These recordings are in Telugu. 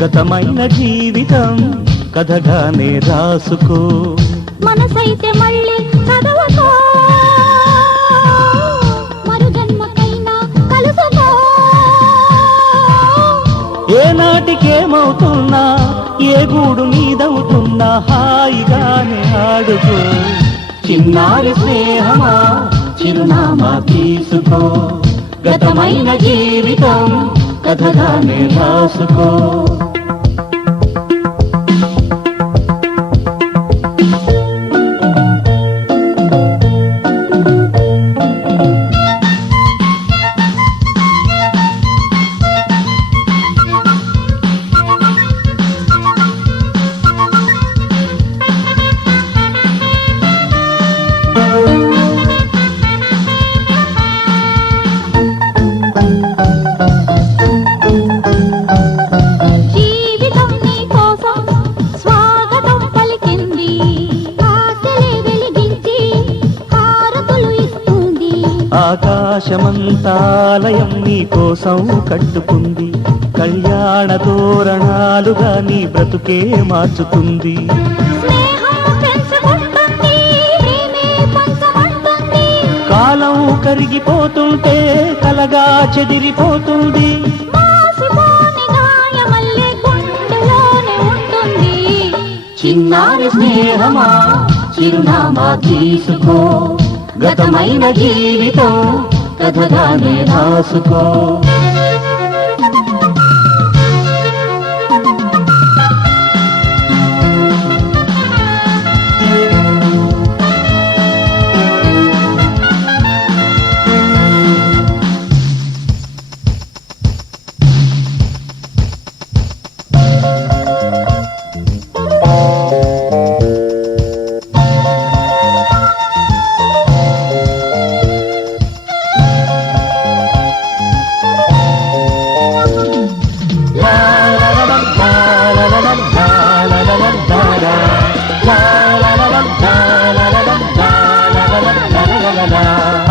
గతమైన జీవితం కథగానే రాసుకో, మనసైతే మళ్ళీ చదవకో, మరు జన్మకైనా కలుసుకో. ఏ నాటికేమవుతున్నా ఏ గూడు నీదవుతున్నా హాయిగానే ఆడుకో. చిన్నారి స్నేహమా చిరునామా తీసుకో, గతమైన జీవితం కథగానే రాసుకో. ఆకాశమంతాలయం నీ కోసం కట్టుకుంది, కళ్యాణ తోరణాలుగా నీ బ్రతుకే మార్చుతుంది. కాలం కరిగిపోతుంటే కలగా చెదిరిపోతుంది, చిన్నారి స్నేహమా చిరునామా తీసుకో, గతమైన జీవితం కథగానే రాసుకో.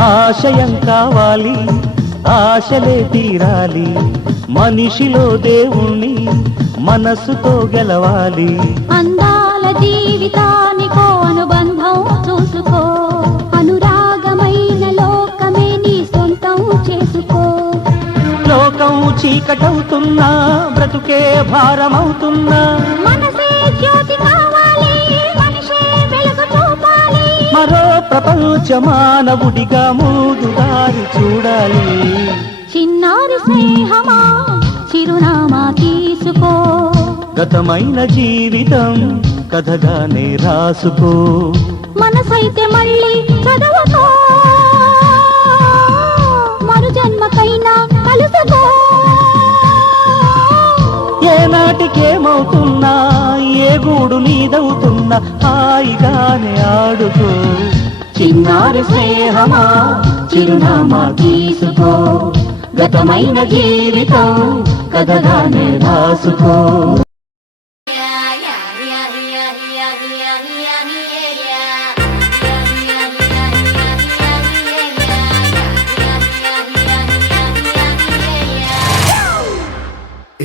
ఆశయం కావాలి ఆశలే తీరాలి, మనిషిలో దేవుణ్ణి మనసుతో గెలవాలి. అందాల జీవితానికో అనుబంధం చూసుకో, అనురాగమైన లోకమే నీ సొంతం చేసుకో. లోకం చీకటవుతున్నా బ్రతుకే భారమవుతున్నా, మనసే జ్యోతి కావాలి మనిషే వెలుగు చూపాలి. మరో ప్రపంచ మానవుడిగా ముందు దారి చూడాలి. చిన్నారి స్నేహమా చిరునామా తీసుకో, గతమైన జీవితం కథగానే రాసుకో. మనసైతే మళ్ళీ చదవకో, మరు జన్మకైనా కలుసుకో. ఏ నాటికేమవుతున్నా ఏ గూడు నీదవుతున్నా హాయిగానే ఆడుకో. చిన్నారి స్నేహమా చిరునామా తీసుకో, గతమైన జీవితం కథగానే రాసుకో.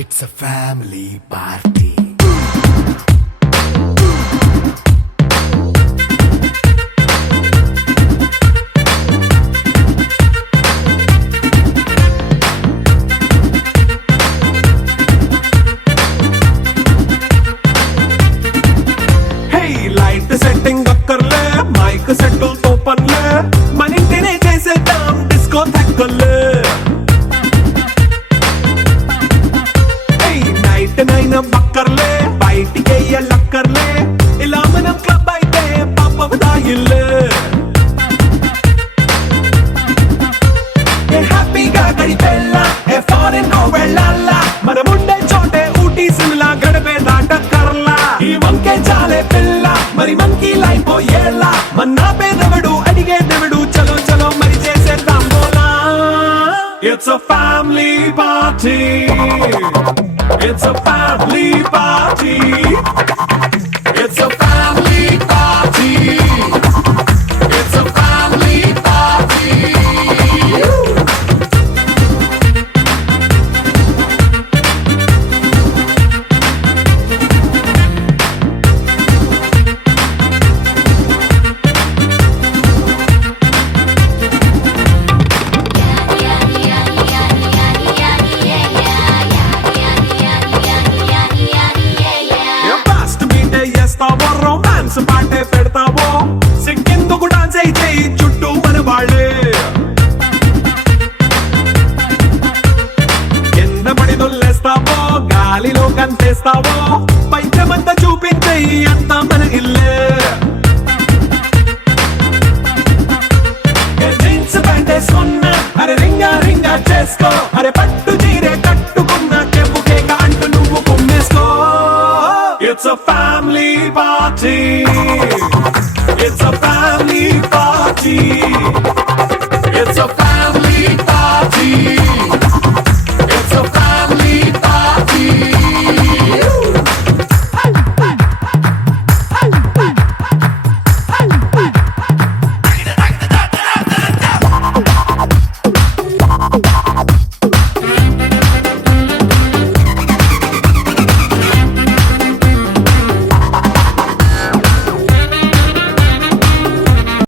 It's a family party. Hey, light setting akkarle, mic settle to panle, manintine chesedam disco thakkale. నైన బక్కర్లే బయటికెయ్య లక్కర్లే, ఇలా మనం క్లబ్ అయితే పాపవదాయిల్లే. ఏ హ్యాపీగా గడిపెళ్ళ ఏ ఫారెన్ వెళ్ళాల, మనముండే చోటే Ooty It's a family party. It's a family party. It's a family party. Fast మీటే చేస్తావో రొమాన్స్ పాటే పెడతావో సిక్కిందుకు డాన్స్ అయితే చుట్టూ మన వాళ్ళే కింద పడి దొల్లేస్తావో గాలిలో కంతేస్తావో పైచమంతా చూపించే అంతా మన ఇల్లే జీన్స్ ప్యాంట్ వేసుకున్నా అరే రింగా రింగా చేసుకో అరే పట్టు చీరే కట్టుకున్నా చెప్పు కేక అంటూ నువ్వు కుమ్మేసుకో. It's a family party.